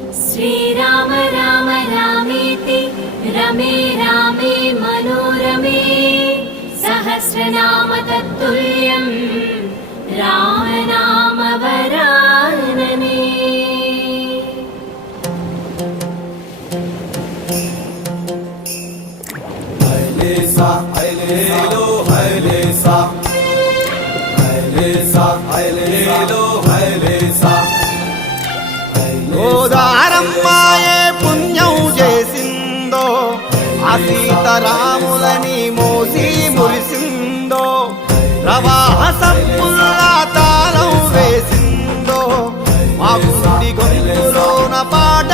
श्रीराम राम रामेति रमे रामे मनोरमे सहस्रनाम तत्तुल्यं रामनाम वरानने। Hailesa, hailelo, hailesa, hailesa, hailelo, hailesa. గోదారమ్మాయే పుణ్యం చేసిందో ఆ సీతారాములని మోసి మురిసిందో ప్రవాహ సంపుల్లా తాళం వేసిందో మా గుడి గొంతులోన పాట